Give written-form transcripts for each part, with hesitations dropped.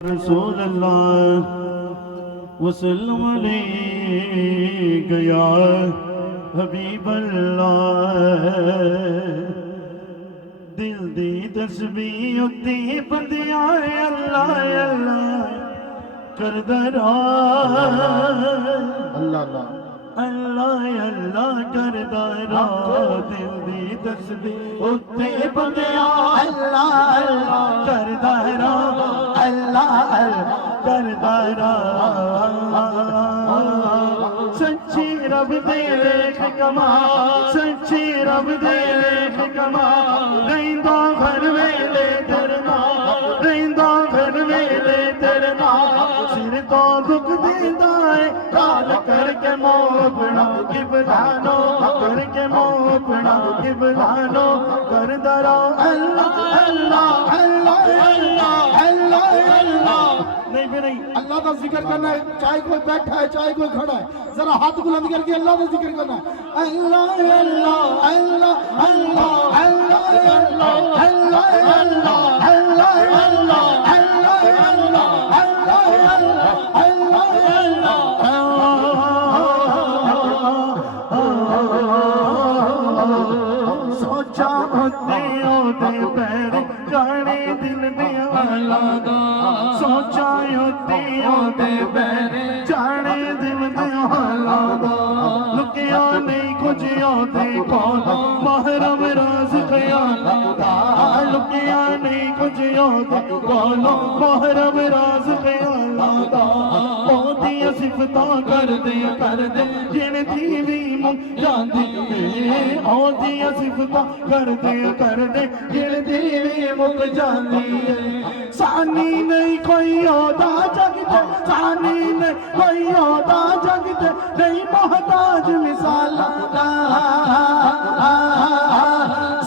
रसूल अल्लाह वसल्लम अलैका या हबीब अल्लाह। दिल दी तस्बीह उत्ते बंदियां अल्लाह अल्लाह करदा रहा, अल्लाह अल्लाह अल्लाह करदा रहा। दिल दी तस्बीह उत्ते बंदियां अल्लाह अल्लाह करदा रहा, अल्लाह अल्लाह करदा रहा। सच्ची रब दे लेख कमाल, सच्ची रब दे लेख कमाल। रहिंदा घर वेले तेरे नाल, रहिंदा घर वेले तेरे नाल। सिर तो दुख देंदा है काल करके मोपना किबलानो, करके मोपना किबलानो करदा रहा। अल्लाह अल्लाह अल्लाह अल्लाह अल्लाह अल्लाह। नहीं भी नहीं, अल्लाह का जिक्र करना है, चाहे कोई बैठा है चाहे कोई खड़ा है, जरा हाथ बुलंद करके अल्लाह का जिक्र करना है। अल्लाह अल्लाह अल्लाह अल्लाह अल्लाह अल्लाह अल्लाह अल्लाह अल्लाह अल्लाह अल्लाह अल्लाह अल्लाह। सोचा होते ओदे पैर जाने दिल दे हालात, सोचा होते ओदे पैर जाने दिल दे हालात। लुकिया नहीं कुछ ओदे कोल महरम राज ख्यालात, लुकिया नहीं कुछ ओदे कोल महरम राज ख्यालात। ओदियां सिफतां कर दे जिन दी भी मुंह जांदी है, ओदियां सिफतां कर दे जिन दी भी मुंह जांदी है। सानी नहीं कोई ओदा जगते, सानी नहीं कोई ओदा जगते, नहीं मोहताज मिसाला दा।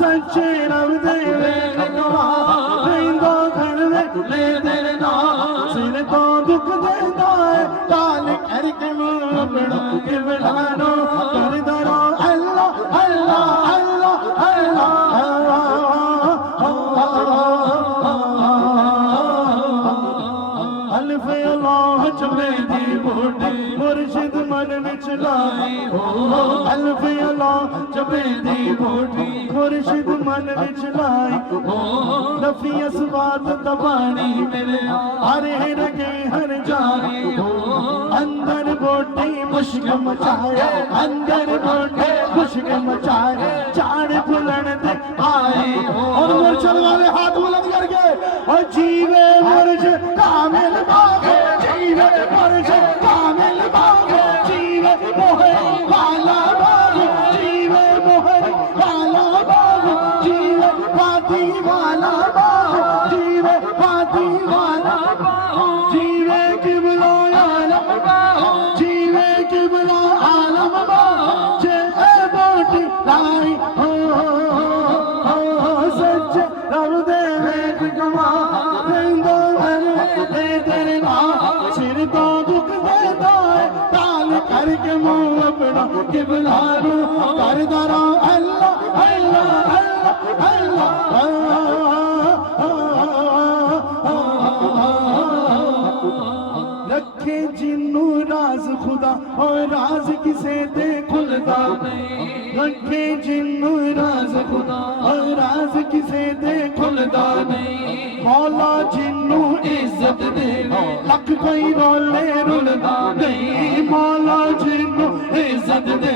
सच्चे रब दे लेख कमाल, रहिंदा घर वेले तेरे नाल। सिर तो दुख देंदा है काल करके मोपना किबलानो करदा रहा। अल्लाह अल्लाह अल्लाह अल्लाह अल्फ अल्लाह चमे दी बूटी मुर्शिद मन विच लाई हो। अल्फ अल्लाह चमे दी बूटी मुर्शिद मन विच लाई हो। नफी असबात दबानी मेरे हरे रगे हर जानी हो। अंदर बोटी मुश्क मचाए, अंदर बोटी मुश्क मचाए, चाड़ बुलन दे आए हो। और मुर्शद वाले हाथ बुलंद करके और जीवे मुर्शिद कामिल बागे, जीवे मुर्शिद कामिल बागे, जीवे मोहर वाला बाग, जीवे मोहर वाला बाग, जीवे वादी वाला बाग, जीवे वादी वाला बाग, जीवे किबला आलम बाग, जीवे किबला आलम बाग। जे ए बोटी लाई हो सच रब दे लेख कमाल, रहिंदा घर वेले तेरे नाल। सिर तो दुख देंदा है काल करके मुंह अपना किबलानो करदा रहा। अल्लाह अल्लाह अल्लाह अल्लाह। रखे जिन्नू राज खुदा और राज किसे दे खुलदा नहीं, रखे जिन्नू राज खुदा और राज किसे दे खुलदा नहीं। मौला जिन्नू इज्जत दे लख कोई रोले रुलदा नहीं, मौला जिन्नू इज्जत दे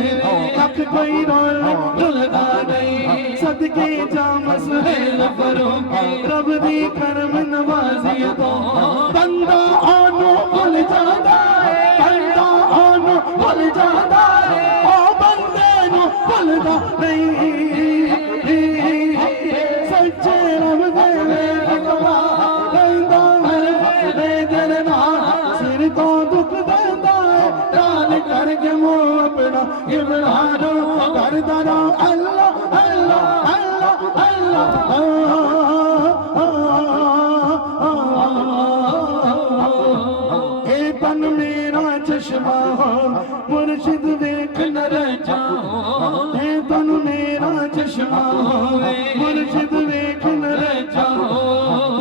लख कोई रोले रुलदा नहीं। सदके जामस है फरोगे रब दी करम नवाजी तो बंदा आनो भुल जादा है, बंदा आनो भुल जादा है, ओ बंदे नु भुलदा नहीं। सच्चे रब दे लेख कमाल, रहिंदा घर वेले तेरे नाल। सिर तो दुख देंदा है काल करके मुंह अपना किबलानो करदा रहा। अल्लाह अल्लाह अल्लाह अल्लाह। ए तन मेरा चश्मा हो मुर्शिद देख न रह जाओ, ए तन मेरा चश्मा हो मुर्शिद देख न रह जाओ।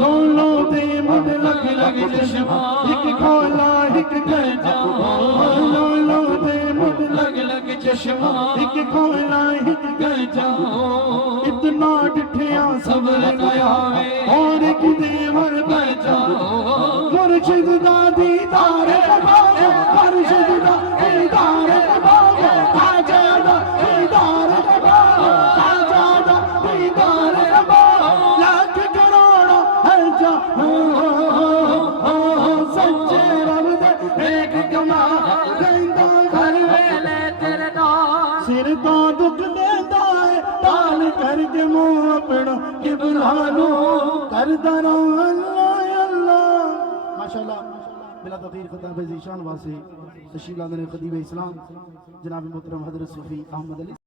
लोलो दे मुझ लग लग चश्मा एक खोला एक गजा लो लो दे मुझ लग लग चश्मा एक खोला एक गजा इतना डिठिया सबर गया और एक देवर गजा मुर्शिद दा दीदार बाबा मुर्शिद दा दीदार बाबा खाजा दा दीदार बाबा खाजा दा दीदार बाबा लाख करोड़ है जा सच्चे रब दे एक कमा रहिंदा घर वेले तेरे नाल सिर तो दुख देंदा है ताल करके मुंह अपना किबला नू करदा रहो अल्लाह अल्लाह माशाअल्लाह बिला तकीर खता बेजीशान वासे तशरीफ लाने खदीब इस्लाम जनाब मोहतरम हजरत सूफी अहमद अली